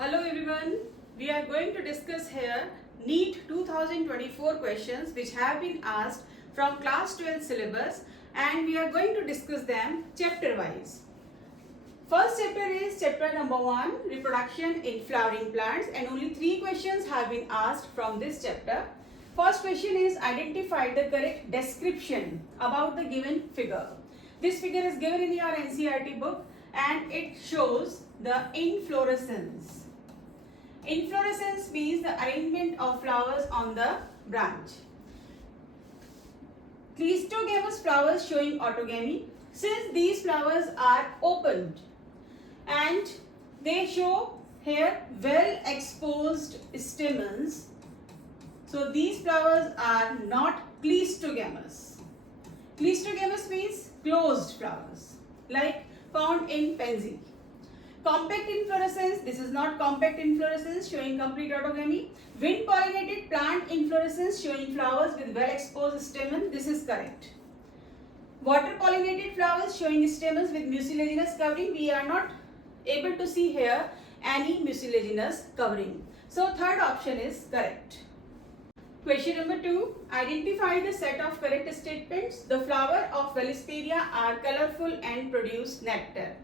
Hello everyone, we are going to discuss here NEET 2024 questions which have been asked from class 12 syllabus, and we are going to discuss them chapter wise. First chapter is chapter number 1, reproduction in flowering plants, and only 3 questions have been asked from this chapter. First question is identify the correct description about the given figure. This figure is given in your NCERT book and it shows the inflorescence. Inflorescence means the arrangement of flowers on the branch. Cleistogamous flowers showing autogamy. Since these flowers are opened and they show here well exposed stamens, so these flowers are not cleistogamous. Cleistogamous means closed flowers like found in pansy. Compact inflorescence, this is not compact inflorescence showing complete autogamy. Wind pollinated plant inflorescence showing flowers with well exposed stamen, this is correct. Water pollinated flowers showing stamens with mucilaginous covering, we are not able to see here any mucilaginous covering. So third option is correct. Question number 2. Identify the set of correct statements. The flower of Vallisneria are colorful and produce nectar.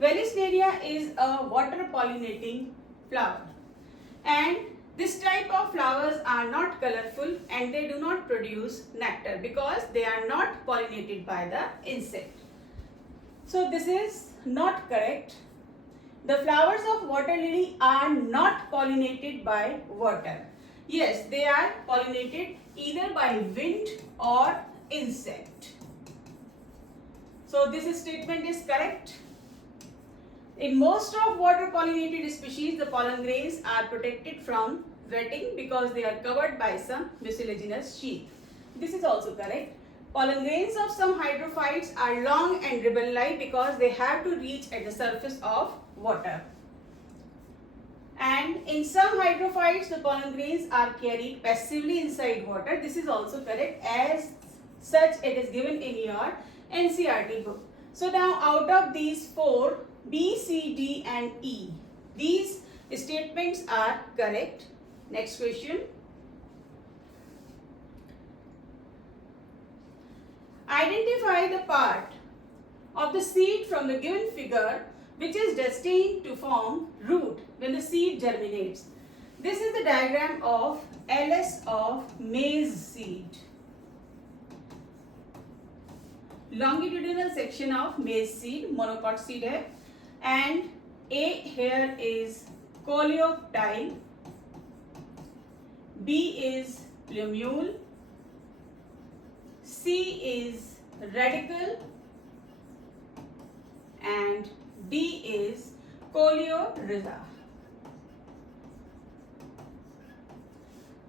Vallisneria is a water pollinating flower, and this type of flowers are not colorful and they do not produce nectar because they are not pollinated by the insect. So this is not correct. The flowers of water lily are not pollinated by water. Yes, they are pollinated either by wind or insect. So this statement is correct. In most of water pollinated species, the pollen grains are protected from wetting because they are covered by some mucilaginous sheath. This is also correct. Pollen grains of some hydrophytes are long and ribbon-like because they have to reach at the surface of water. And in some hydrophytes, the pollen grains are carried passively inside water. This is also correct. As such, it is given in your NCERT book. So now out of these 4, B, C, D and E, these statements are correct. Next question. Identify the part of the seed from the given figure which is destined to form root when the seed germinates. This is the diagram of LS of maize seed. Longitudinal section of maize seed, monocot seed hai. And A here is coleoptile, B is plumule, C is radicle and D is coleorhiza.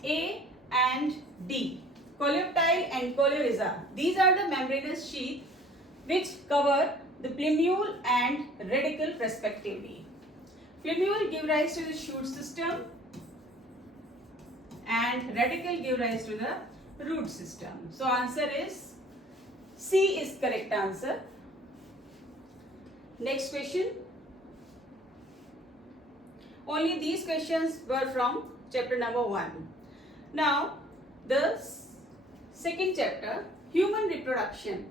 A and D, coleoptile and coleorhiza, these are the membranous sheath which cover the plumule and radicle respectively. Plumule give rise to the shoot system and radicle give rise to the root system. So answer is C is correct answer. Next question. Only these questions were from chapter number 1. Now the second chapter, human reproduction.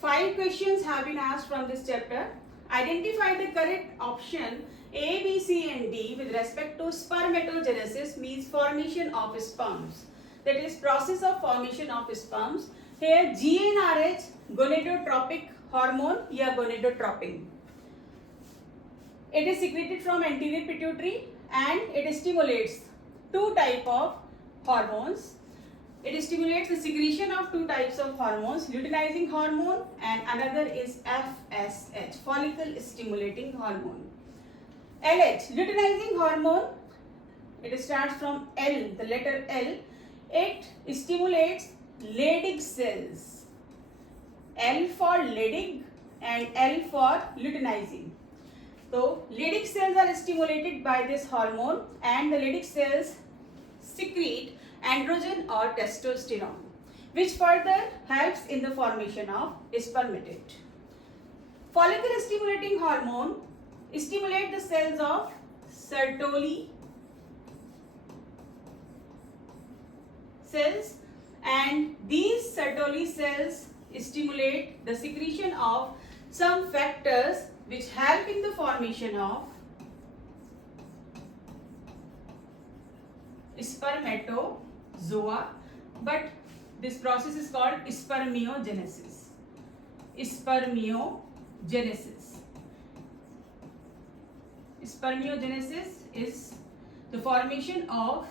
5 questions have been asked from this chapter. Identify the correct option A, B, C and D with respect to spermatogenesis, means formation of sperms. That is process of formation of sperms. Here GnRH, gonadotropic hormone या gonadotropin. It is secreted from anterior pituitary and it stimulates 2 types of hormones. It stimulates the secretion of 2 types of hormones, luteinizing hormone and another is FSH, follicle stimulating hormone. LH, luteinizing hormone, it starts from L, the letter L. It stimulates Leydig cells. L for Leydig and L for luteinizing. So Leydig cells are stimulated by this hormone and the Leydig cells secrete androgen or testosterone, which further helps in the formation of spermatid. Follicle stimulating hormone stimulate the cells of Sertoli cells, and these Sertoli cells stimulate the secretion of some factors which help in the formation of spermatozoa, but this process is called spermiogenesis. Spermiogenesis is the formation of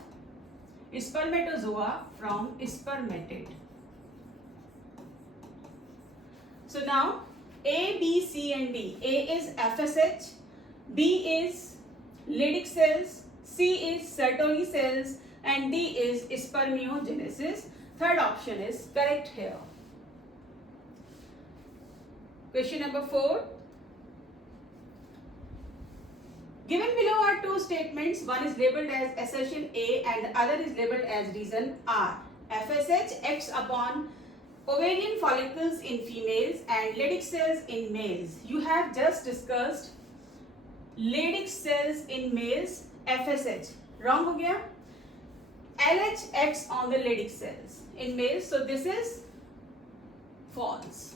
spermatozoa from spermatid. So now A, B, C and D. A is FSH, B is Leydig cells, C is Sertoli cells and D is spermiogenesis. Third option is correct here. Question number 4. Given below are two statements. One is labeled as assertion A and the other is labeled as reason R. FSH acts upon ovarian follicles in females and Leydig cells in males. You have just discussed Leydig cells in males, FSH. Wrong ho gaya? LH acts on the Leydig cells in males. So this is false.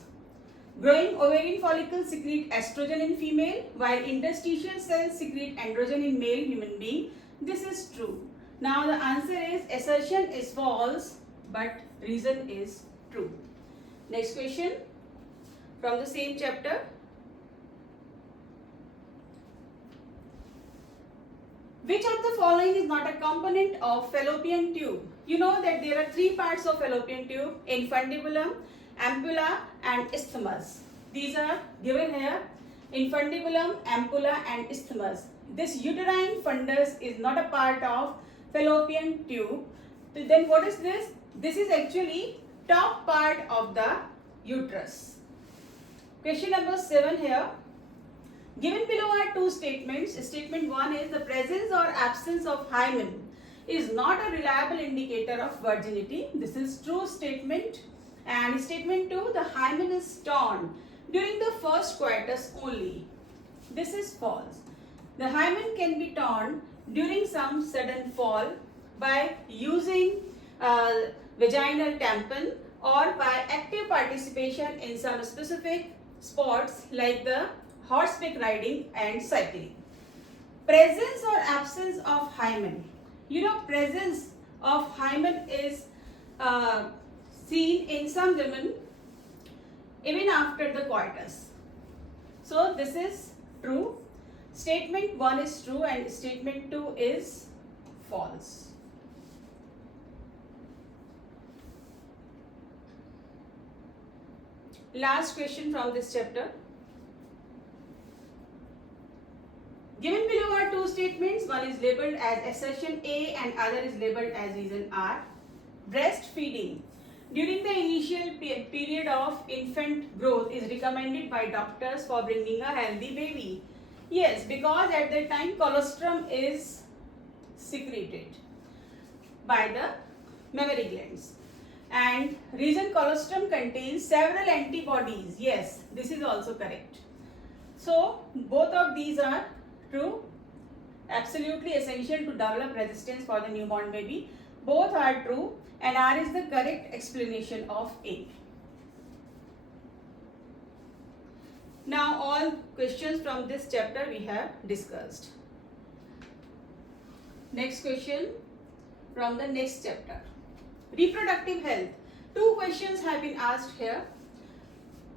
Growing ovarian follicles secrete estrogen in female while interstitial cells secrete androgen in male human being. This is true. Now the answer is assertion is false but reason is true. Next question from the same chapter. Which of the following is not a component of fallopian tube? You know that there are three parts of fallopian tube: infundibulum, ampulla and isthmus. These are given here: infundibulum, ampulla and isthmus. This uterine fundus is not a part of fallopian tube. So then what is this? This is actually top part of the uterus. Question number 7 here. Given below are two statements. Statement 1 is the presence or absence of hymen is not a reliable indicator of virginity. This is true statement. And statement 2, the hymen is torn during the first coitus only. This is false. The hymen can be torn during some sudden fall by using vaginal tampon or by active participation in some specific sports like the horseback riding and cycling. Presence or absence of hymen. You know, presence of hymen is seen in some women even after the coitus. So this is true. Statement 1 is true and statement 2 is false. Last question from this chapter. Given below are two statements. One is labeled as assertion A and other is labeled as reason R. Breastfeeding during the initial period of infant growth is recommended by doctors for bringing a healthy baby. Yes, because at that time colostrum is secreted by the mammary glands. And reason colostrum contains several antibodies. Yes, this is also correct. So both of these are true. Absolutely essential to develop resistance for the newborn baby. Both are true and R is the correct explanation of A. Now all questions from this chapter we have discussed. Next question from the next chapter. Reproductive health. Two questions have been asked here.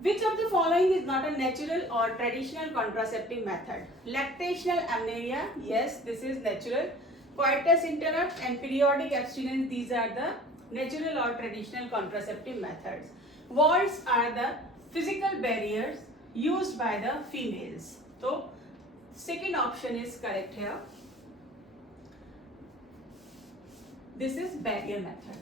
Which of the following is not a natural or traditional contraceptive method? Lactational amenorrhea, yes, this is natural. Coitus interrupt and periodic abstinence, these are the natural or traditional contraceptive methods. Walls are the physical barriers used by the females. So, second option is correct here. This is barrier method.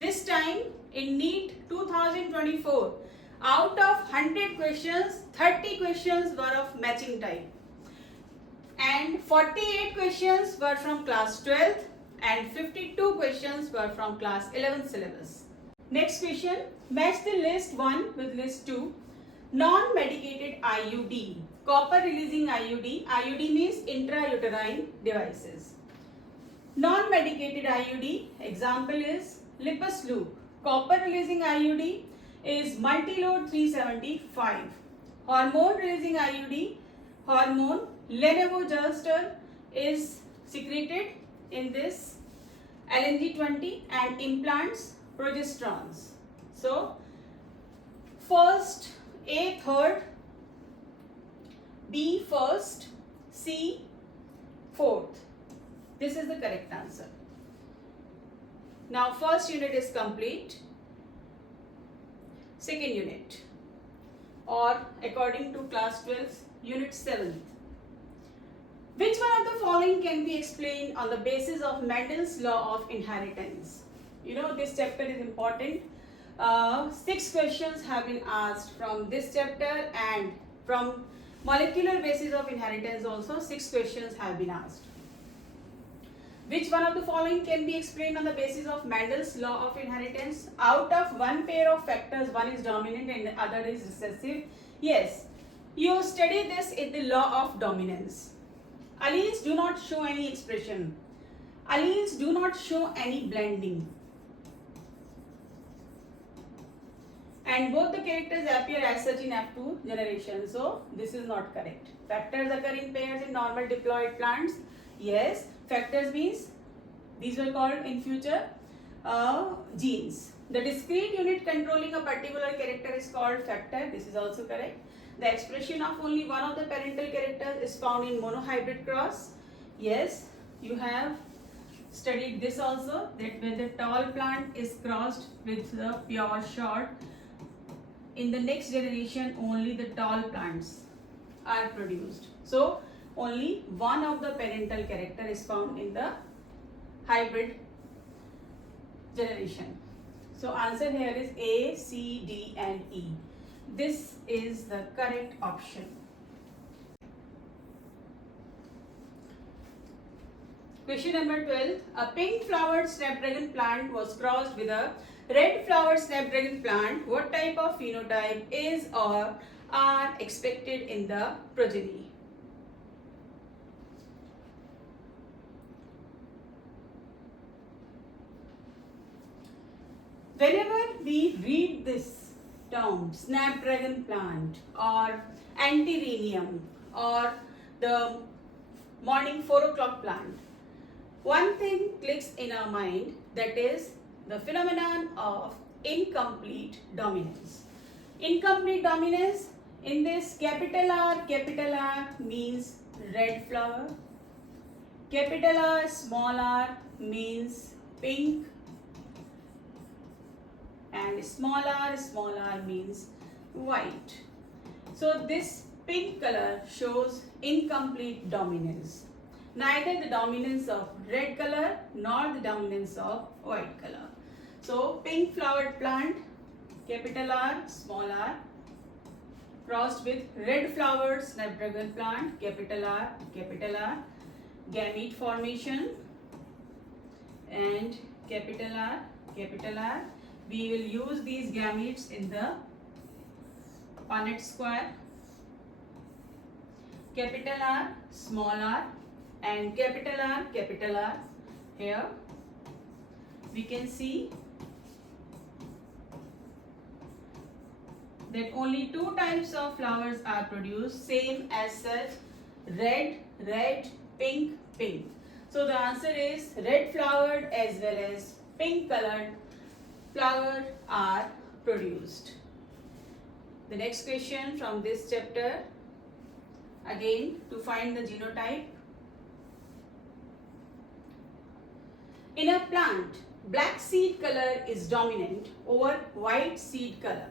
This time in NEET 2024, out of 100 questions, 30 questions were of matching type and 48 questions were from class 12th and 52 questions were from class 11th syllabus. Next question, match the list 1 with list 2. Non-medicated IUD, copper releasing IUD, IUD means intrauterine devices. Non-medicated IUD, example is Lippus loop. Copper releasing IUD is Multilode 375. Hormone releasing IUD, hormone levonorgestrel is secreted in this LNG20, and implants progesterones. So first, A third, B first, C fourth. This is the correct answer. Now first unit is complete. Second unit, or according to class 12, unit 7th. Which one of the following can be explained on the basis of Mendel's law of inheritance? You know, this chapter is important. 6 questions have been asked from this chapter, and from molecular basis of inheritance also 6 questions have been asked. Which one of the following can be explained on the basis of Mendel's law of inheritance? Out of one pair of factors, one is dominant and the other is recessive. Yes, you study this in the law of dominance. Alleles do not show any expression. Alleles do not show any blending. And both the characters appear as such in F2 generation. So, this is not correct. Factors occur in pairs in normal diploid plants. Yes, factors means these were called in future genes. The discrete unit controlling a particular character is called factor. This is also correct. The expression of only one of the parental characters is found in monohybrid cross. Yes, you have studied this also, that when the tall plant is crossed with the pure short, in the next generation only the tall plants are produced. So only one of the parental character is found in the hybrid generation. So answer here is A, C, D and E. This is the correct option. Question number 12. A pink flowered snapdragon plant was crossed with a red flowered snapdragon plant. What type of phenotype is or are expected in the progeny? Whenever we read this term, snapdragon plant or antirrhenium or the morning 4 o'clock plant, one thing clicks in our mind, that is the phenomenon of incomplete dominance. Incomplete dominance, in this capital R means red flower, capital R, small r means pink, and small r means white. So this pink color shows incomplete dominance. Neither the dominance of red color nor the dominance of white color. So pink flowered plant, capital R, small r, crossed with red flowered snapdragon plant, capital R, gamete formation, and capital R. We will use these gametes in the Punnett square. Capital R, small r, and capital R. Here we can see that only 2 types of flowers are produced, same as such, red, pink. So the answer is red flowered as well as pink colored flowers are produced. The next question from this chapter, again to find the genotype. In a plant, black seed color is dominant over white seed color.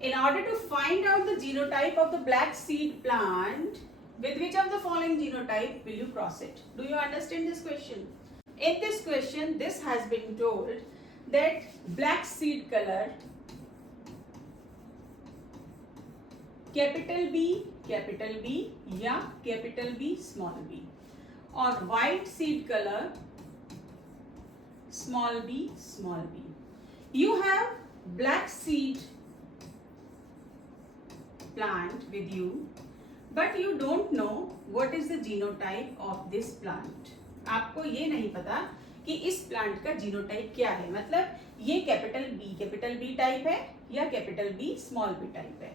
In order to find out the genotype of the black seed plant, with which of the following genotype will you cross it? Do you understand this question? In this question, this has been told that black seed color, capital B, yeah, capital B, small b, or white seed color, small b. You have black seed plant with you, but you don't know what is the genotype of this plant. आपको ये नहीं पता कि इस plant का genotype क्या है, मतलब ये कैपिटल बी टाइप है या capital B small B type है.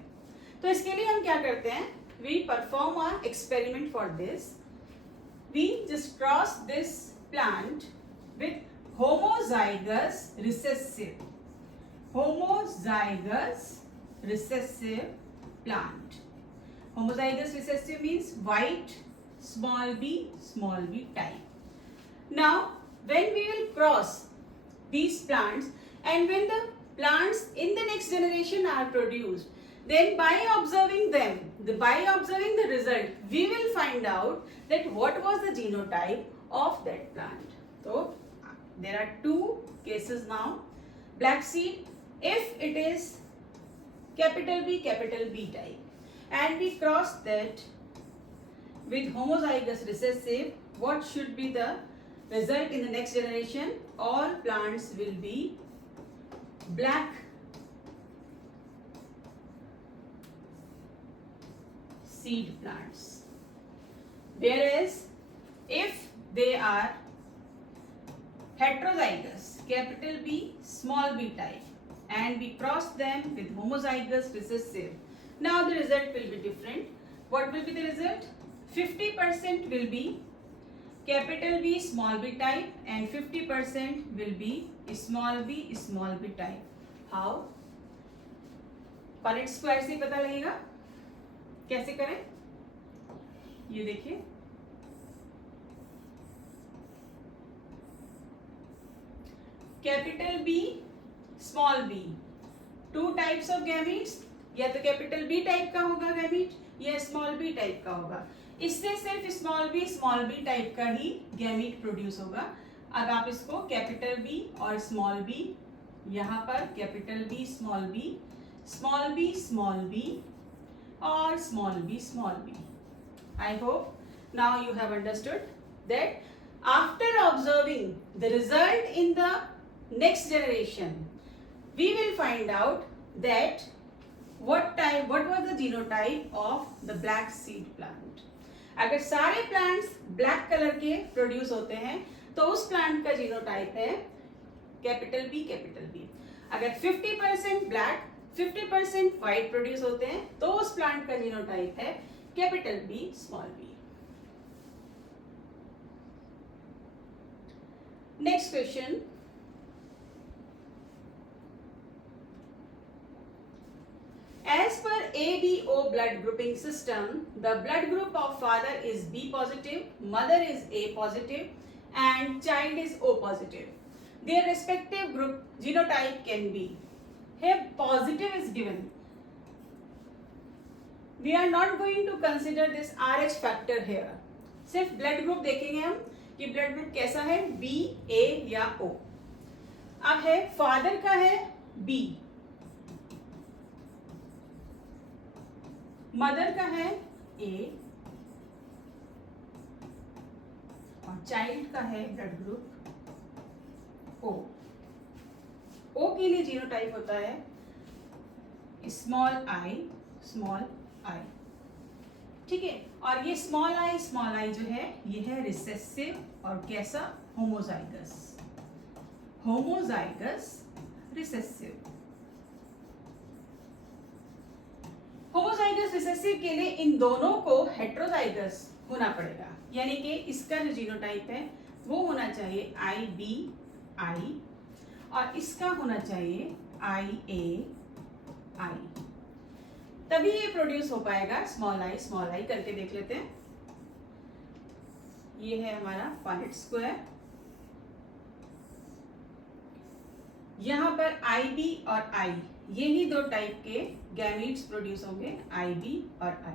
तो इसके लिए हम क्या करते हैं, we perform a experiment for this. We just cross this plant with homozygous recessive plant. Homozygous recessive means white small b type. Now when we will cross these plants and when the plants in the next generation are produced, then by observing the result, we will find out that what was the genotype of that plant. So there are two cases now. Black seed, if it is capital B type, and we cross that with homozygous recessive, what should be the result in the next generation? All plants will be black seed plants. Whereas if they are heterozygous capital B small b type and we cross them with homozygous recessive, now the result will be different. What will be the result? 50% will be capital B small b type and 50% will be small b type. How? Punnett square से पता लगेगा. कैसे करें? ये देखिए, capital B small B, two types of gametes. या तो capital B type का होगा गैमीट या स्मॉल बी टाइप का होगा. इससे सिर्फ स्मॉल बी टाइप का ही गैमीट प्रोड्यूस होगा. अब आप इसको कैपिटल बी और स्मॉल बी, यहाँ पर कैपिटल बी स्मॉल बी और small B. I hope now you have understood that after observing the result in the next generation, we will find out that what was the genotype of the black seed plant. अगर सारे plants black color के produce होते हैं तो उस plant का genotype है capital B. अगर 50% black 50% white produce होते हैं तो उस plant का genotype है capital B small b. Next question. As per ABO blood grouping system, the blood group of father is B positive, mother is A positive, and child is O positive. Their respective group genotype can be. Here positive is given. We are not going to consider this RH factor here. सिर्फ blood group देखेंगे हम कि blood group कैसा है, B, A या O. अब है father का है B, मदर का है A और चाइल्ड का है ब्लड ग्रुप O. O के लिए जीनोटाइप होता है स्मॉल आई. ठीक है, और ये स्मॉल आई जो है ये है रिसेसिव और कैसा, होमोजाइगस रिसेसिव. होमोजाइगस रिसेसिव के लिए इन दोनों को हेट्रोजाइगस होना पड़ेगा, यानी कि इसका जो जीनोटाइप है वो होना चाहिए IBI और इसका होना चाहिए IAI, तभी ये प्रोड्यूस हो पाएगा स्मॉल आई. करके देख लेते हैं. ये है हमारा पनेट स्क्वायर. यहाँ पर IB और I, ये ही दो टाइप के गैमीट्स प्रोड्यूस होंगे, IB और I.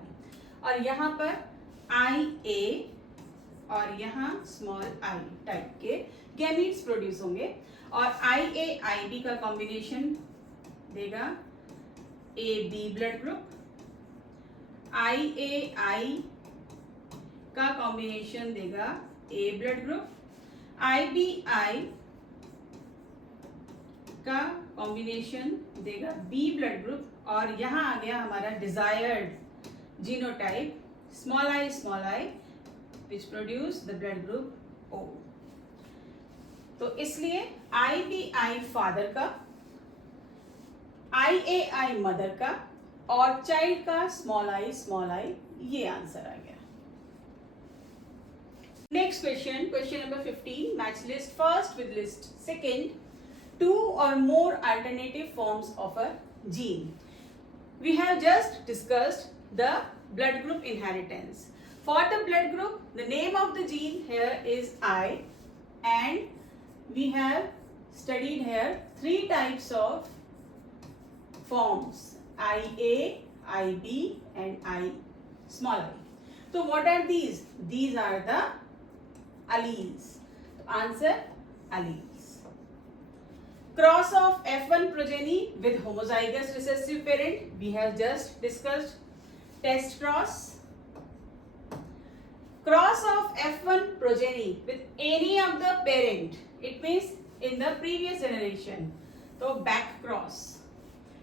और यहाँ पर IA और यहाँ स्मॉल I टाइप के गैमीट्स प्रोड्यूस होंगे. और IAIB का कॉम्बिनेशन देगा AB ब्लड ग्रुप, IAI का कॉम्बिनेशन देगा A ब्लड ग्रुप, IBI का कॉम्बिनेशन देगा बी ब्लड ग्रुप और यहाँ आ गया हमारा desired genotype small I which produce the blood group O. तो इसलिए IBI फादर का, IAI मदर का और चाइल्ड का स्मॉल आई ये आंसर आ गया। Next question, question number 15, match list first with list second, two or more alternative forms of a gene. We have just discussed the blood group inheritance. For the blood group, the name of the gene here is I, and we have studied here three types of forms, IA, IB and I small I. So what are these? These are the alleles. Answer alleles. Cross of F1 progeny with homozygous recessive parent, we have just discussed test cross. Cross of F1 progeny with any of the parent, it means in the previous generation, so back cross.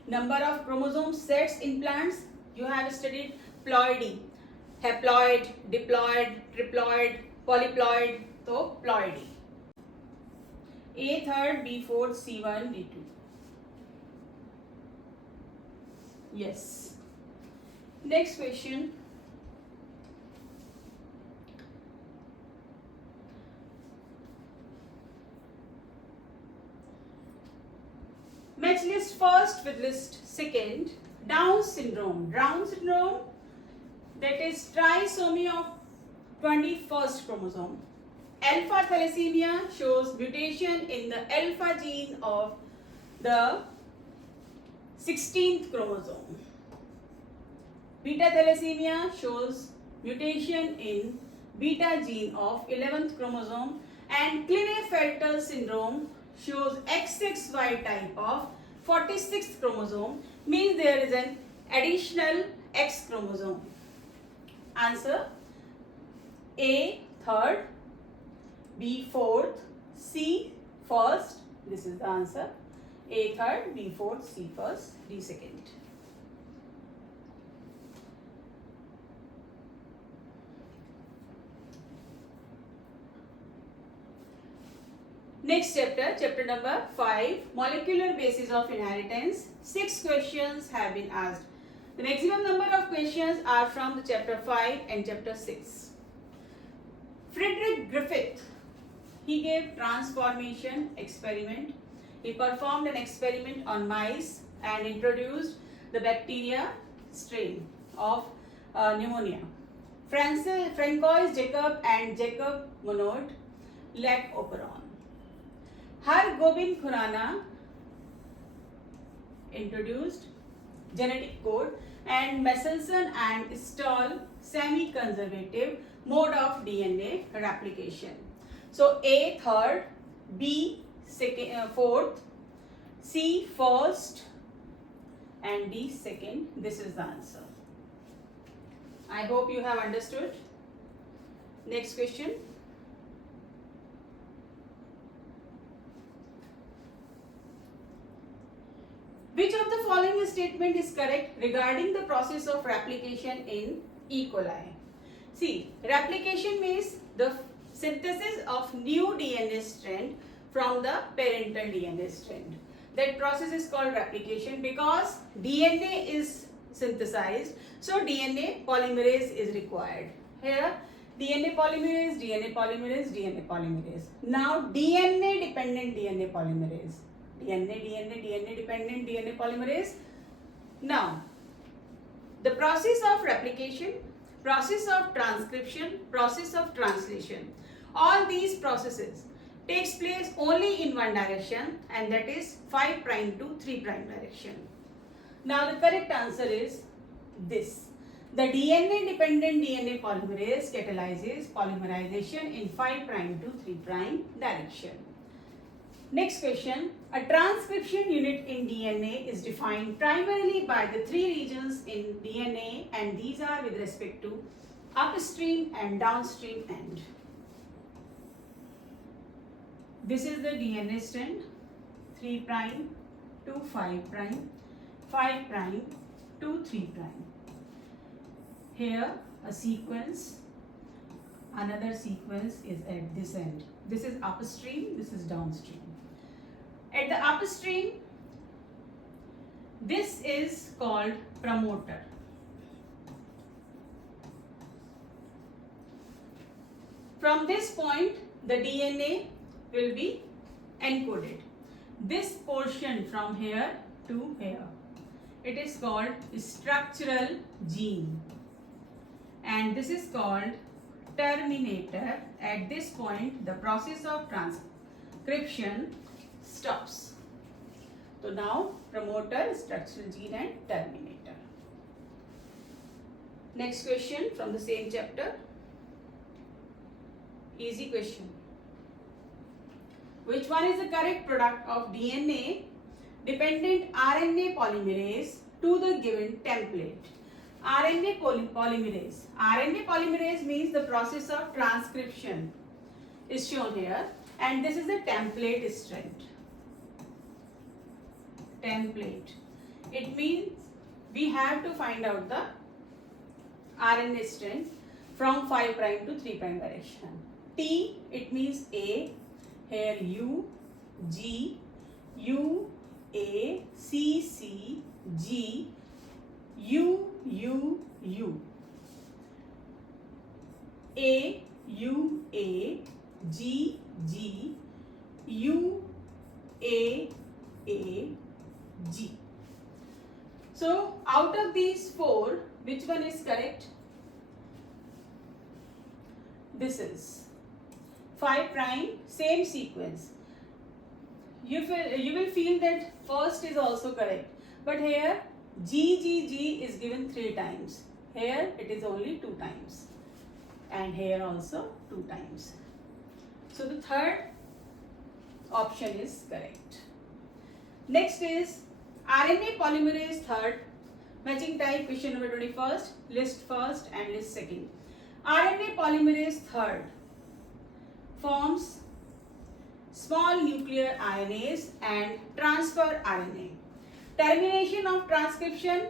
Number of chromosome sets in plants, you have studied ploidy, haploid, diploid, triploid, polyploid, so ploidy. A third, B fourth, C1, D2. Yes. Next question. Match list first with list second. Down syndrome. Down syndrome, that is trisomy of 21st chromosome. Alpha thalassemia shows mutation in the alpha gene of the 16th chromosome. Beta thalassemia shows mutation in beta gene of 11th chromosome, and Klinefelter syndrome shows XXY type of 46th chromosome, means there is an additional X chromosome. Answer A third, B fourth, C first. This is the answer. A third, B fourth, C first, D second. Next chapter, chapter number 5, molecular basis of inheritance. 6 questions have been asked. The maximum number of questions are from the chapter 5 and chapter 6. Friedrich Griffith, he gave transformation experiment. He performed an experiment on mice and introduced the bacteria strain of pneumonia. Francois Jacob and Jacob Monod lack operon. Har-Gobind Khurana introduced genetic code, and Messelson and Stahl semi-conservative mode of DNA replication. So A third, B second, fourth, C first and D second. This is the answer. I hope you have understood. Next question. Which of the following statement is correct regarding the process of replication in E. coli? See, replication means the synthesis of new DNA strand from the parental DNA strand. That process is called replication because DNA is synthesized, so DNA polymerase is required. Here, DNA polymerase, DNA polymerase, DNA polymerase. Now, DNA dependent DNA polymerase. DNA dependent DNA polymerase. Now, the process of replication, process of transcription, process of translation, all these processes takes place only in one direction, and that is 5' to 3' direction. Now, the correct answer is this. The DNA dependent DNA polymerase catalyzes polymerization in 5' to 3' direction. Next question. A transcription unit in DNA is defined primarily by the 3 regions in DNA, and these are with respect to upstream and downstream end. This is the DNA strand. 3 prime to 5 prime, 5 prime to 3 prime. Here a sequence, another sequence is at this end. This is upstream, this is downstream. At the upstream, this is called promoter. From this point, the DNA will be encoded. This portion from here to here, it is called structural gene, and this is called terminator. At this point, the process of transcription stops. So now promoter, structural gene and terminator. Next question from the same chapter. Easy question. Which one is the correct product of DNA dependent RNA polymerase to the given template? RNA polymerase. RNA polymerase means the process of transcription is shown here, and this is the template strand. Template. It means we have to find out the RNA strand from 5 prime to 3 prime direction. T, it means A. Here U, G, U, A, C, C, G, U, U, U. A, U, A, G, G, U, A, G. So, out of these four, which one is correct? This is 5 prime, same sequence. You will feel that first is also correct, but here G is given 3 times. Here it is only 2 times, and here also 2 times. So the third option is correct. Next is RNA polymerase third, matching type, question number 21st, list first and list second. RNA polymerase third forms small nuclear RNAs and transfer RNA. Termination of transcription,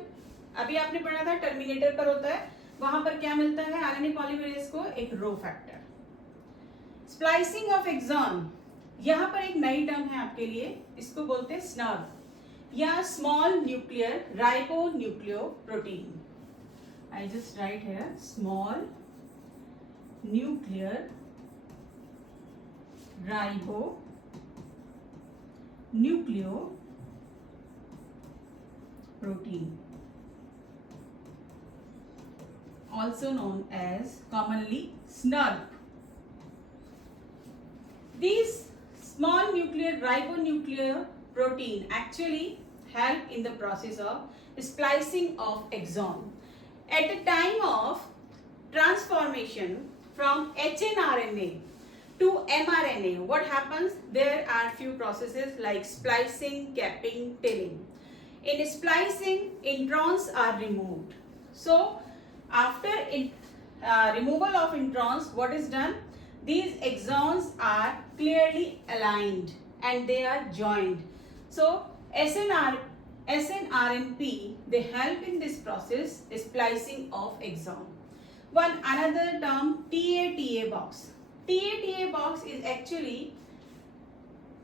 अभी आपने पढ़ा था terminator पर होता है, वहां पर क्या मिलता है RNA polymerase को? एक rho factor. Splicing of exon, यहाँ पर एक नई टर्म है आपके लिए, इसको बोलते हैं स्नर्व या small nuclear ribonucleoprotein. I just write here small nuclear ribonucleoprotein, also known as commonly SNRP. These small nuclear ribonucleoprotein actually help in the process of splicing of exon. At the time of transformation from hnRNA to mRNA, what happens? There are few processes like splicing, capping, tailing. In splicing, introns are removed. So, after removal of introns, what is done? These exons are clearly aligned and they are joined. So, SNRNP, they help in this process, splicing of exon. One another term, TATA box. TATA box is actually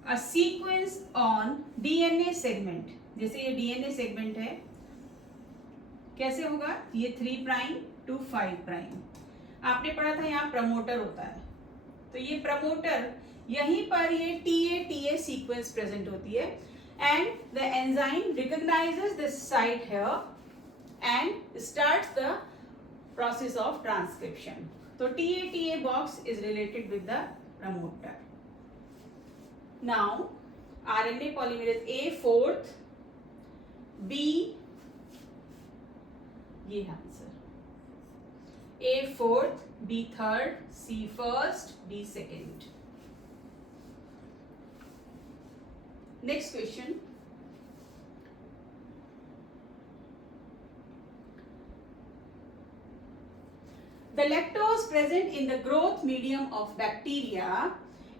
a sequence on DNA segment. जैसे ये DNA segment है, कैसे होगा? ये 3 prime to 5 prime. आपने पढ़ा था यहाँ प्रमोटर होता है, तो ये प्रमोटर यहीं पर ये TATA sequence present होती है, and the enzyme recognizes this site here and starts the process of transcription. So TATA box is related with the promoter. Now RNA polymerase A fourth, B, ये answer, A fourth, B third, C first, D second. Next question. The lactose present in the growth medium of bacteria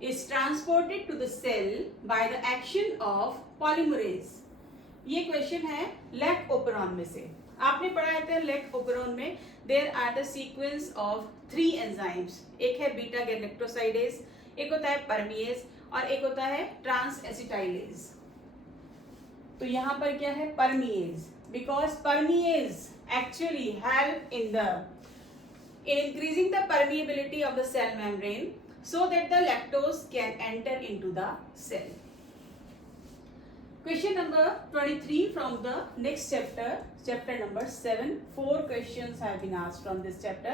is transported to the cell by the action of polymerase. ये question है lac operon में से. आपने पढ़ा था lac operon में there are the sequence of 3 enzymes. एक है बीटा गैलेक्टोसाइडेज, एक होता है परमीएज और एक होता है ट्रांस एसिटाइलेज. तो यहाँ पर क्या है परमीएज, because परमीएज actually help in increasing the permeability of the cell membrane so that the lactose can enter into the cell. Question number 23 from the next chapter, chapter number 7. 4 questions have been asked from this chapter.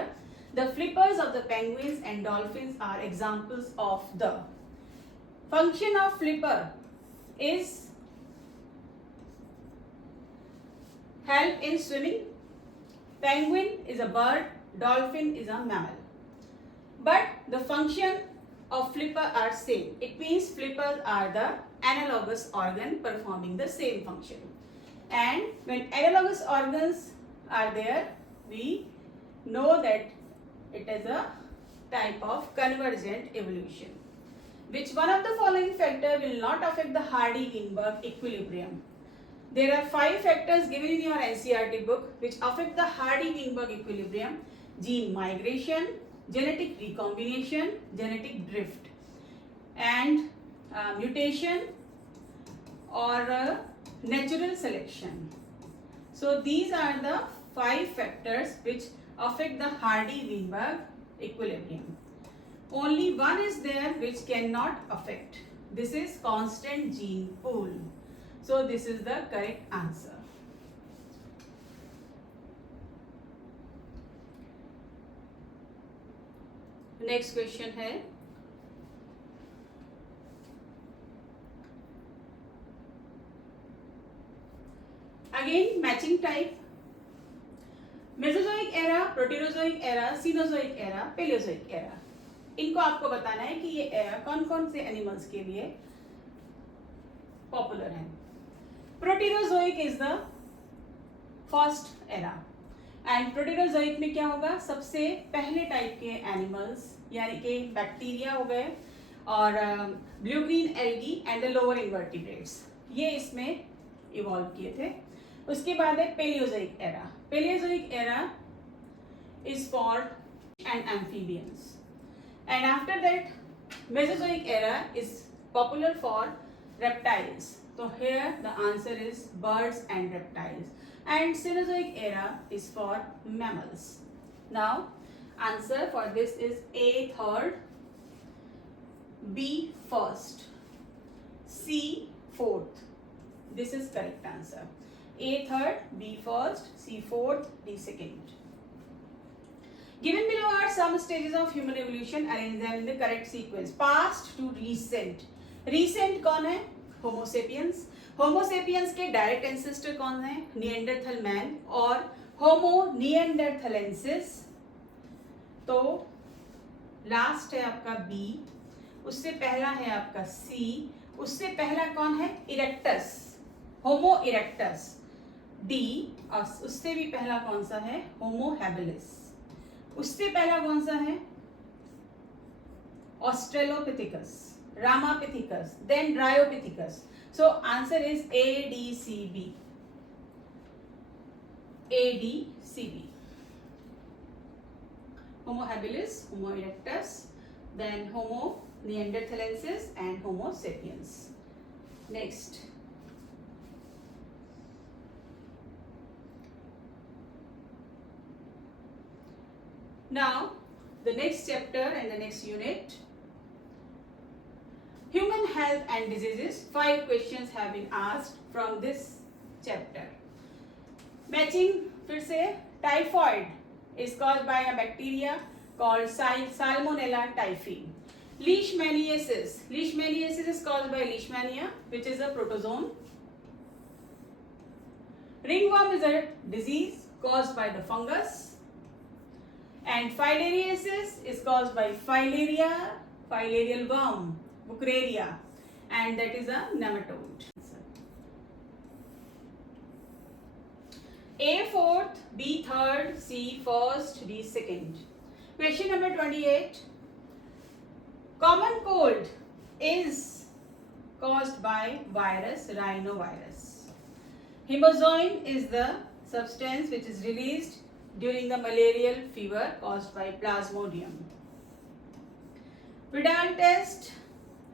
The flippers of the penguins and dolphins are examples of the function of flipper is help in swimming. Penguin is a bird, dolphin is a mammal. But the function of flipper are same. It means flippers are the analogous organ performing the same function. And when analogous organs are there, we know that it is a type of convergent evolution. Which one of the following factor will not affect the Hardy-Weinberg equilibrium? There are 5 factors given in your NCERT book which affect the Hardy-Weinberg equilibrium: gene migration, genetic recombination, genetic drift, and mutation or natural selection. So these are the 5 factors which affect the Hardy-Weinberg equilibrium. Only one is there which cannot affect. This is constant gene pool. So this is the correct answer. Next question है again matching type. Mesozoic era, Proterozoic era, Cenozoic era, Paleozoic era. इनको आपको बताना है कि ये era कौन कौन से एनिमल्स के लिए पॉपुलर है. Proterozoic is the first era and Proterozoic में क्या होगा, सबसे पहले टाइप के एनिमल्स यानी कि बैक्टीरिया हो गए और blue green algae and the lower invertebrates, ये इसमें इवॉल्व किए थे. उसके बाद है Paleozoic era. Paleozoic era is for and amphibians and after that Mesozoic era is popular for reptiles. So here the answer is birds and reptiles. And Cenozoic era is for mammals. Now answer for this is A third, B first, C fourth. This is correct answer. A third, B first, C fourth, D second. Given below are some stages of human evolution. Arrange them in the correct sequence. Past to recent. Recent कौन है, Homo sapiens. Homo sapiens के direct ancestor कौन है, Neanderthal man और होमो निएंडरथलेंसिस. तो last है आपका B, उससे पहला है आपका सी, उससे पहला कौन है, इरेक्टस, होमो इरेक्टस. डी और उससे भी पहला कौन सा है, होमो हैबिलिस. उससे पहला कौन सा है, Australopithecus, Ramapithecus, then Dryopithecus. So answer is A, D, C, B. A, D, C, B. Homo habilis, Homo erectus, then Homo neanderthalensis and Homo sapiens. Next. Now the next chapter and the next unit. Human health and diseases. 5 questions have been asked from this chapter. Matching फिर से typhoid is caused by a bacteria called Salmonella typhi. Leishmaniasis. Leishmaniasis is caused by Leishmania, which is a protozoan. Ringworm is a disease caused by the fungus. And filariasis is caused by filarial worm, Bucraria, and that is a nematode. A fourth, B third, C first, D second. Question number 28. Common cold is caused by virus, rhinovirus. Hemozoin is the substance which is released during the malarial fever caused by Plasmodium. Vidal test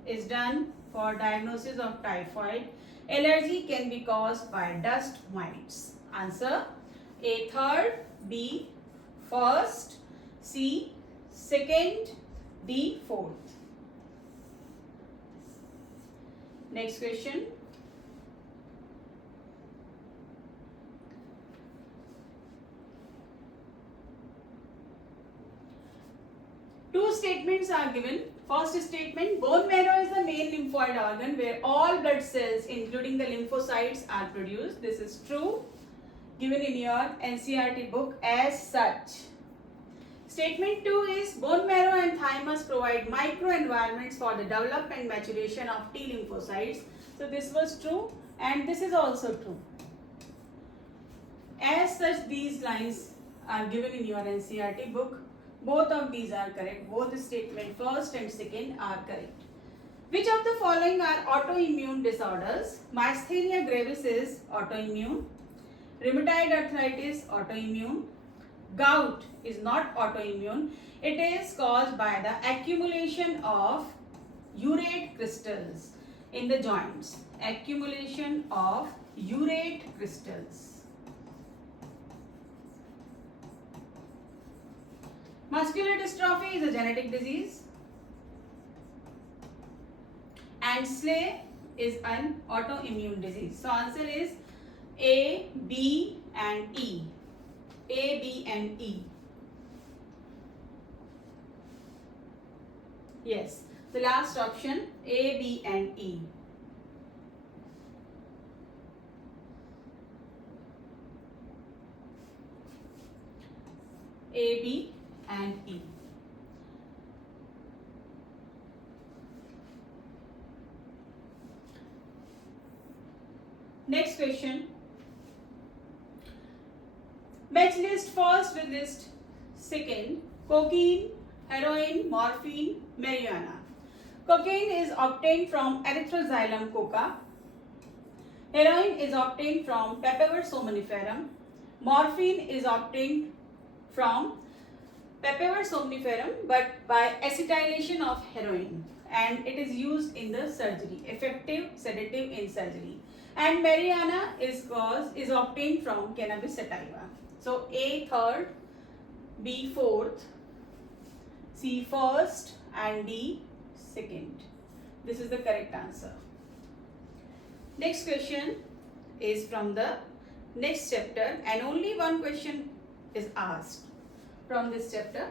is done for diagnosis of typhoid. Allergy can be caused by dust mites. Answer A third, B first, C second, D fourth. Next question. Two statements are given. First statement, bone marrow is the main lymphoid organ where all blood cells including the lymphocytes are produced. This is true, given in your NCERT book as such. Statement 2 is bone marrow and thymus provide microenvironments for the development and maturation of T lymphocytes. So this was true and this is also true. As such, these lines are given in your NCERT book. Both of these are correct. Both statement first and second are correct. Which of the following are autoimmune disorders? Myasthenia gravis is autoimmune. Rheumatoid arthritis autoimmune. Gout is not autoimmune. It is caused by the accumulation of urate crystals in the joints. Accumulation of urate crystals. Muscular dystrophy is a genetic disease. And SLE is an autoimmune disease. So answer is A, B and E. A, B and E. Yes, the last option A, B and E. A, B and E. Next question. Match list first with list second. Cocaine, heroin, morphine, marijuana. Cocaine is obtained from Erythroxylum coca. Heroin is obtained from Papaver somniferum. Morphine is obtained from Papaver somniferum but by acetylation of heroin, and it is used in the surgery, effective sedative in surgery. And marijuana is obtained from cannabis sativa. So A third, B fourth, C first and D second. This is the correct answer. Next question is from the next chapter and only one question is asked from this chapter.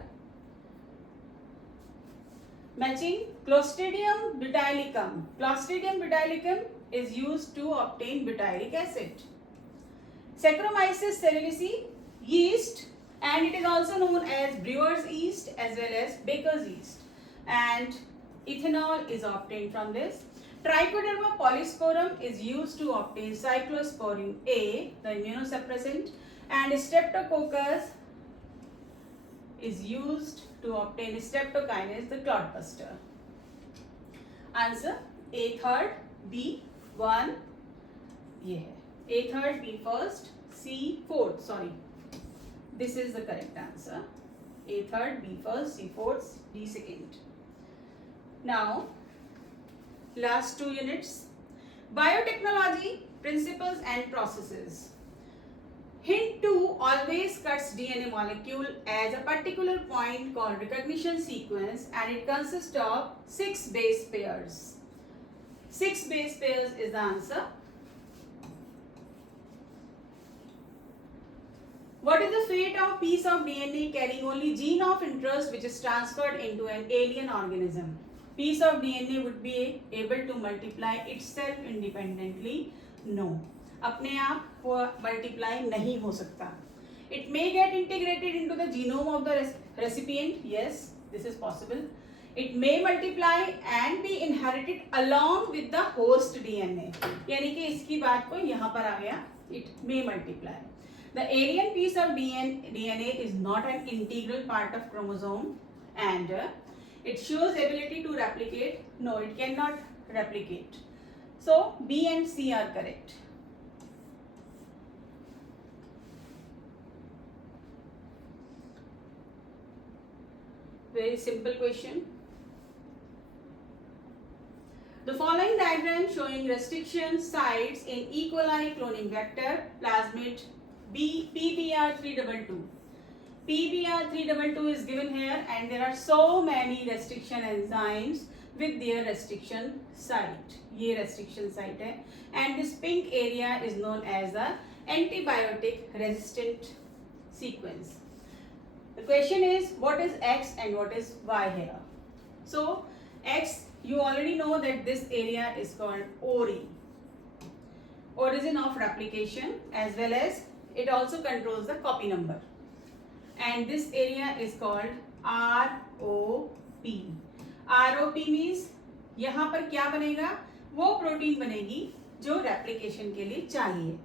Matching Clostridium butylicum. Clostridium butylicum is used to obtain butyric acid. Saccharomyces cerevisiae, yeast, and it is also known as brewer's yeast as well as baker's yeast, and ethanol is obtained from this. Trichoderma polysporum is used to obtain cyclosporin A, the immunosuppressant, and Streptococcus is used to obtain streptokinase, the clot buster. Answer A third, B 1, yeah. A third, B first, C fourth, sorry. This is the correct answer. A third, B first, C fourth, D second. Now, last 2 units. Biotechnology, principles and processes. Hint 2 always cuts DNA molecule as a particular point called recognition sequence, and it consists of 6 base pairs. 6 base pairs is the answer. What is the fate of piece of DNA carrying only gene of interest which is transferred into an alien organism? Piece of DNA would be able to multiply itself independently? No. अपने आप वो multiply नहीं हो सकता. It may get integrated into the genome of the recipient. Yes, this is possible. It may multiply and be inherited along with the host DNA. यानी कि इसकी बात को यहाँ पर आ गया. It may multiply. The alien piece of DNA is not an integral part of chromosome, and It shows ability to replicate. No, it cannot replicate. So B and C are correct. Very simple question. The following diagram showing restriction sites in E. coli cloning vector plasmid PBr322. PBr322 is given here, and there are so many restriction enzymes with their restriction site. ये restriction site है, and this pink area is known as the antibiotic resistant sequence. The question is, what is X and what is Y here? So X, you already know that this area is called ORI, origin of replication, as well as it also controls the copy number. And this area is called ROP. ROP means यहाँ पर क्या बनेगा? वो protein बनेगी जो replication के लिए चाहिए.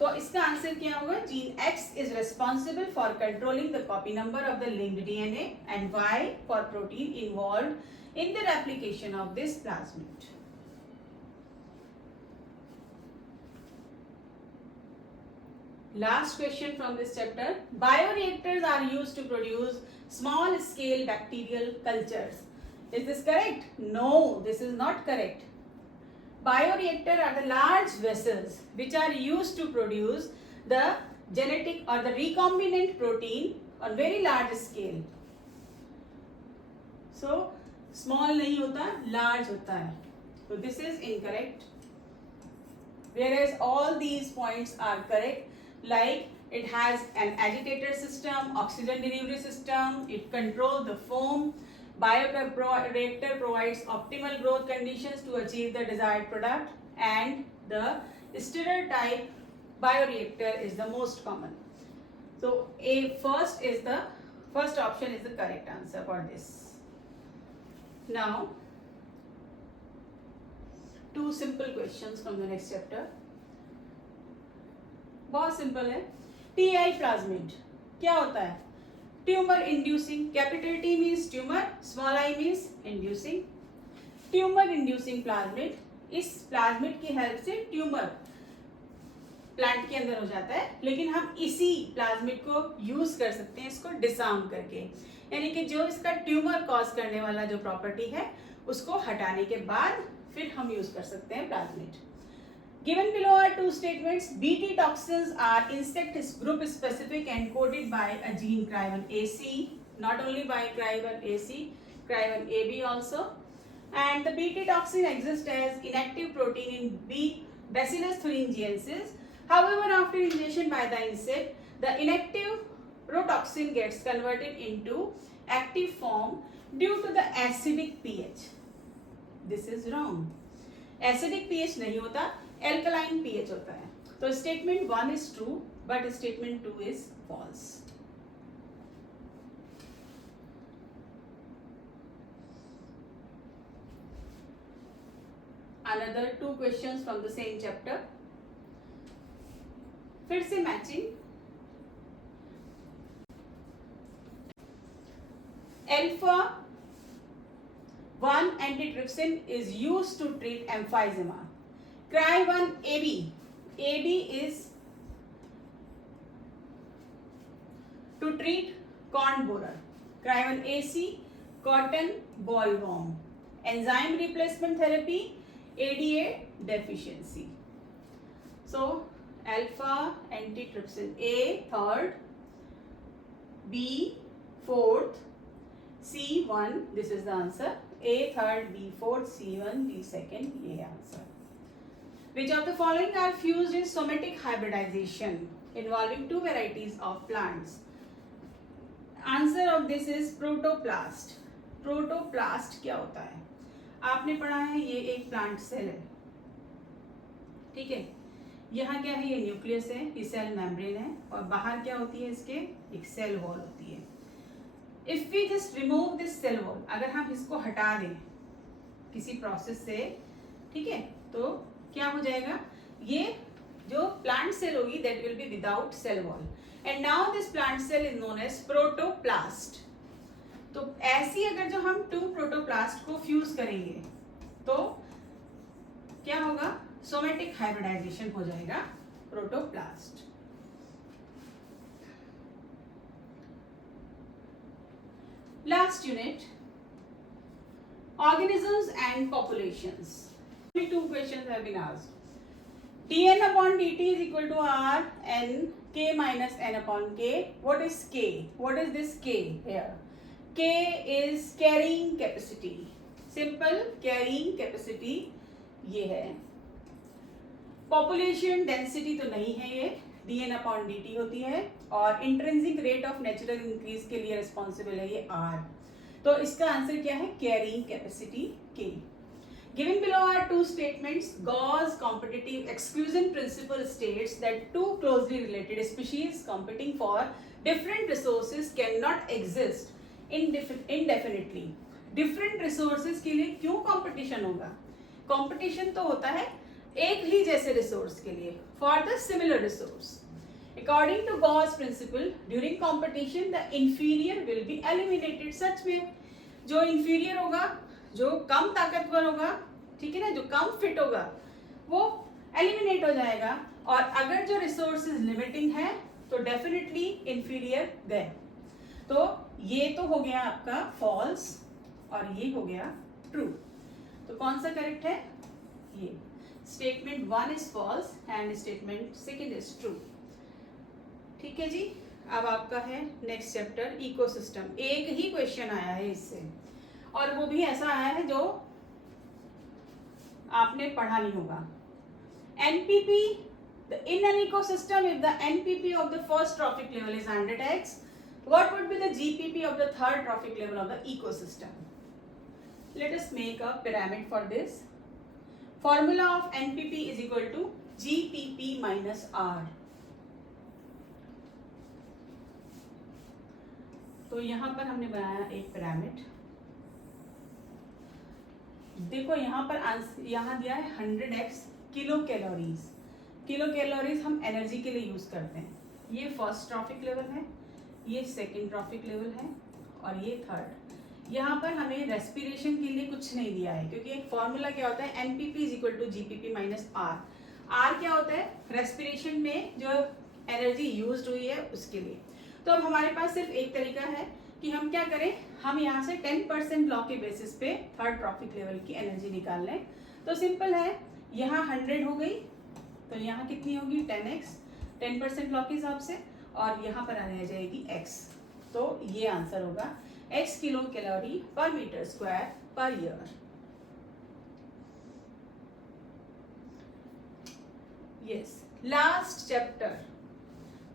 तो इसका आंसर क्या होगा? Gene X is responsible for controlling the copy number of the linked DNA, and Y for protein involved in the replication of this plasmid. Last question from this chapter. Bioreactors are used to produce small scale bacterial cultures. Is this correct? No, this is not correct. Bioreactors are the large vessels which are used to produce the genetic or the recombinant protein on very large scale. So small नहीं होता, large होता है. So this is incorrect. Whereas all these points are correct. Like it has an agitator system, oxygen delivery system, it controls the foam. Bioreactor provides optimal growth conditions to achieve the desired product, and the stirrer type bioreactor is the most common. So first option is the correct answer for this. Now, two simple questions from the next chapter. बहुत simple है. TI plasmid क्या होता है? Tumour inducing. Capital T means tumour, small I means inducing. Tumour inducing plasmid. इस plasmid की help से tumour plant के अंदर हो जाता है, लेकिन हम इसी प्लाज्मिड को यूज कर सकते हैं इसको डिसआर्म करके, यानी कि जो इसका ट्यूमर कॉज करने वाला जो प्रॉपर्टी है उसको हटाने के बाद फिर हम यूज कर सकते हैं plasmid. Given below are two statements. Bt toxins are insect group specific and coded by a gene CRY1AC, not only by CRY1AC, CRY1AB also. And the Bt toxin exists as inactive protein in B. Bacillus thuringiensis. However, after ingestion by the insect, the inactive rotoxin gets converted into active form due to the acidic pH. This is wrong. Acidic pH नहीं होता, alkaline pH होता है. तो statement 1 is true, but statement 2 is false. Another two questions from the same chapter. फिर से matching. Alpha 1 antitrypsin is used to treat emphysema. CRY1AB. AB is to treat corn borer. CRY1AC, cotton bollworm. Enzyme replacement therapy, ADA deficiency. So alpha antitrypsin A third, B fourth, C 1. This is the answer. A third, B fourth, C 1, B second. ये answer. Which of the following are fused in somatic hybridization involving two varieties of plants? Answer of this is protoplast. Protoplast क्या होता है? आपने पढ़ा है, ये एक plant cell है, ठीक है. यहाँ क्या है? ये न्यूक्लियस है, ये सेल मेम्ब्रेन है, और बाहर क्या होती है इसके? एक सेल वॉल होती है. If we just remove this cell wall, अगर हम इसको हटा दें किसी प्रोसेस से, ठीक है, तो क्या हो जाएगा? ये जो प्लांट सेल होगी that will be without cell wall, and now this plant cell is known as protoplast. तो ऐसी अगर जो हम 2 प्रोटोप्लास्ट को फ्यूज करेंगे तो क्या होगा, सोमेटिक हाइब्रिडाइजेशन हो जाएगा protoplast. Last unit, organisms and populations. Only 2 questions have been asked. dn upon dt is equal to r n k minus n upon k. What is k? What is this k here? K is carrying capacity. Simple carrying capacity ये है. Population density तो नहीं है ये, dn upon dt होती है, और intrinsic rate of natural increase के लिए responsible है ये r. तो इसका आंसर क्या है, carrying capacity k. Given below are 2 statements. Gauss competitive exclusion principle states that 2 closely related species competing for different resources cannot exist indefinitely. Different resources के लिए क्यों competition होगा? Competition तो होता है एक ही जैसे resource के लिए, for the similar resource. According to Gauss principle, during competition the inferior will be eliminated. सच में जो inferior होगा, जो कम ताकतवर होगा, ठीक है ना, जो कम फिट होगा वो एलिमिनेट हो जाएगा, और अगर जो रिसोर्सेज लिमिटिंग है तो डेफिनेटली इंफीरियर गए. तो ये तो हो गया आपका फॉल्स और ये हो गया ट्रू. तो कौन सा करेक्ट है, ये statement 1 is false and statement 2 is true. ठीक है जी. अब आपका है नेक्स्ट चैप्टर इकोसिस्टम. एक ही क्वेश्चन आया है इससे, और वो भी ऐसा आया है जो आपने पढ़ा नहीं होगा. NPP in an ecosystem, if the NPP of the first trophic level is 100x, what would be the GPP of the third trophic level of the ecosystem? Let us make a pyramid for this. Formula of NPP is equal to GPP minus R. तो यहाँ पर हमने बनाया एक pyramid. देखो यहाँ पर यहाँ दिया है 100x kilo calories. Kilo calories हम एनर्जी के लिए यूज करते हैं. ये फर्स्ट ट्रॉफिक लेवल है, ये सेकंड ट्रॉफिक लेवल है, और ये थर्ड. यहाँ पर हमें रेस्पिरेशन के लिए कुछ नहीं दिया है, क्योंकि एक फॉर्मूला क्या होता है, NPP is equal to GPP minus R. R क्या होता है, रेस्पिरेशन में जो एनर्जी यूज हुई है उसके लिए. तो अब हमारे पास सिर्फ एक तरीका है कि हम क्या करें, हम यहाँ से 10% लॉ के बेसिस पे थर्ड ट्रॉफिक लेवल की एनर्जी निकाल लें. तो सिंपल है, यहाँ 100 हो गई तो यहाँ कितनी होगी 10x, 10% लॉ के हिसाब से, और यहाँ पर आ जाएगी x. तो ये आंसर होगा x किलो कैलोरी पर मीटर स्क्वायर पर year. Yes, last chapter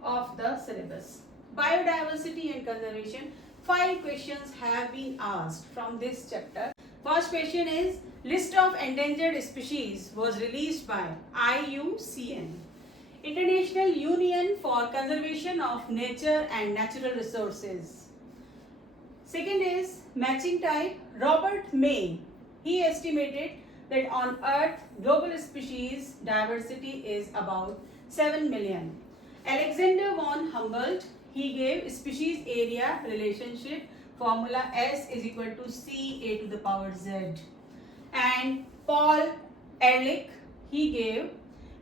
of the syllabus, biodiversity and conservation. 5 questions have been asked from this chapter. First question is, list of endangered species was released by IUCN, International Union for Conservation of Nature and Natural Resources. Second is matching type. Robert May, he estimated that on Earth global species diversity is about 7 million. Alexander von Humboldt, he gave species area relationship formula S is equal to CA to the power Z. And Paul Ehrlich, he gave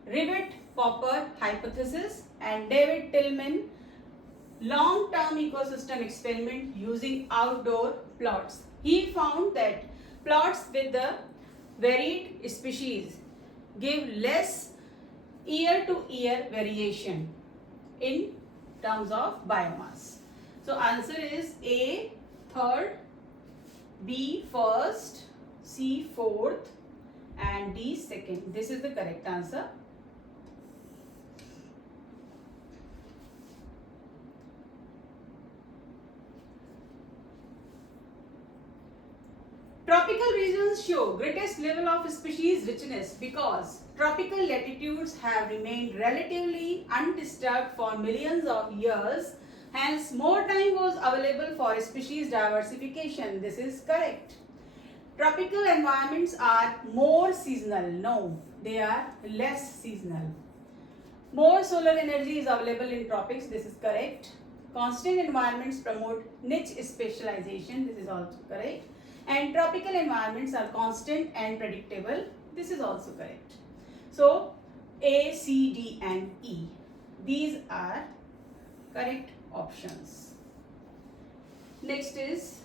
Rivet-Popper hypothesis, and David Tillman long-term ecosystem experiment using outdoor plots. He found that plots with the varied species give less year-to-year variation in terms of biomass. So answer is A third, B first, C fourth, and D second. This is the correct answer. Tropical regions show greatest level of species richness because tropical latitudes have remained relatively undisturbed for millions of years. Hence, more time was available for species diversification. This is correct. Tropical environments are more seasonal. No, they are less seasonal. More solar energy is available in tropics. This is correct. Constant environments promote niche specialization. This is also correct. And tropical environments are constant and predictable. This is also correct. So A, C, D and E. These are correct options. Next is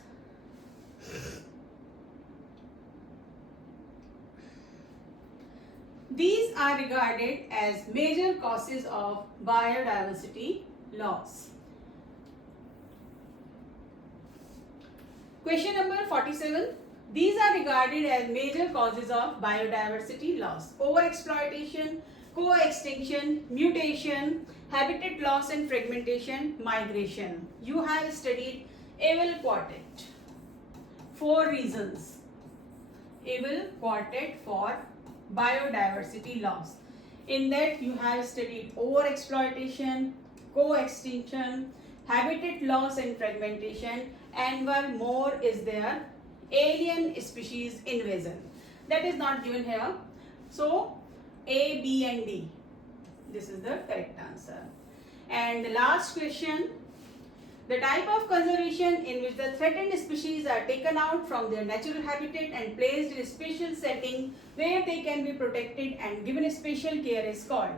these are regarded as major causes of biodiversity loss. Question number 47. These are regarded as major causes of biodiversity loss. Overexploitation, co-extinction, mutation, habitat loss and fragmentation, migration. You have studied Abel quartet. 4 reasons. Abel quartet for biodiversity loss. In that you have studied overexploitation, co-extinction, habitat loss and fragmentation, and one more is there, alien species invasion. That is not given here. So A, B and D. This is the correct answer. And the last question, the type of conservation in which the threatened species are taken out from their natural habitat and placed in a special setting where they can be protected and given special care is called.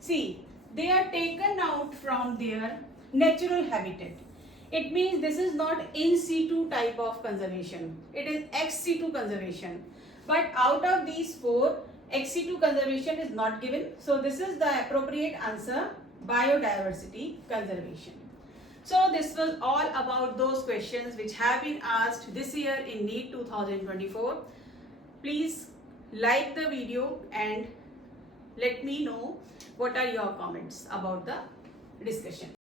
See, they are taken out from their natural habitat. It means this is not in situ type of conservation. It is ex situ conservation. But out of these 4, ex situ conservation is not given. So this is the appropriate answer, biodiversity conservation. So this was all about those questions which have been asked this year in NEET 2024. Please like the video and let me know what are your comments about the discussion.